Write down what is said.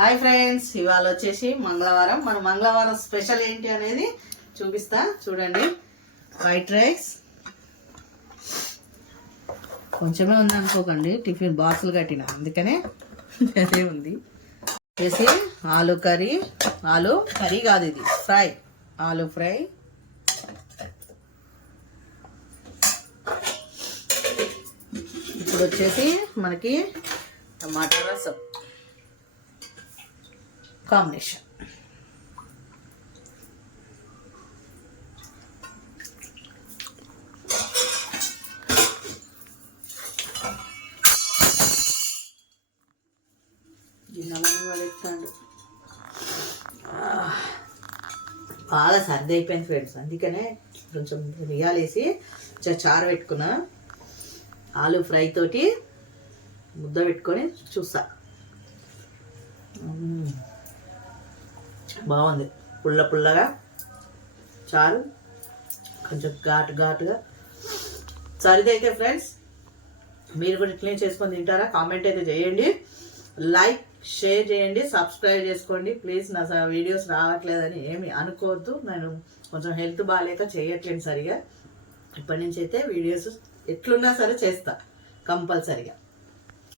Hi friends, ఇవాళ వచ్చేసి మంగళవారం. మన మంగళవారం స్పెషల్ ఏంటి అనేది చూపిస్తా. చూడండి, వైట్ రైస్ కొంచెమే ఉంది అనుకోకండి, టిఫిన్ బాక్సులు కట్టిన అందుకనే అదే ఉంది. వచ్చేసి ఆలు కర్రీ కాదు, ఇది ఫ్రై, ఆలు ఫ్రై. ఇప్పుడు వచ్చేసి మనకి టమాటా రసం కాంబినేషన్. బాగా సర్ది అయిపోయింది ఫ్రెండ్స్, అందుకనే కొంచెం బియ్యాలేసి చారు పెట్టుకున్నా. ఆలు ఫ్రై తోటి ముద్ద పెట్టుకొని చూస్తా. బాగుంది, పుల్లగా చారు, కొంచెం ఘాటుగా. సరిది అయితే ఫ్రెండ్స్, మీరు కూడా ఇట్లనే చేసుకొని తింటారా? కామెంట్ అయితే చేయండి, లైక్ షేర్ చేయండి, సబ్స్క్రైబ్ చేసుకోండి ప్లీజ్. నా వీడియోస్ రావట్లేదని ఏమి అనుకోవద్దు, నేను కొంచెం హెల్త్ బాగాలేక చేయట్లేను సరిగా. ఇప్పటి నుంచి అయితే వీడియోస్ ఎట్లున్నా సరే చేస్తా కంపల్సరిగా.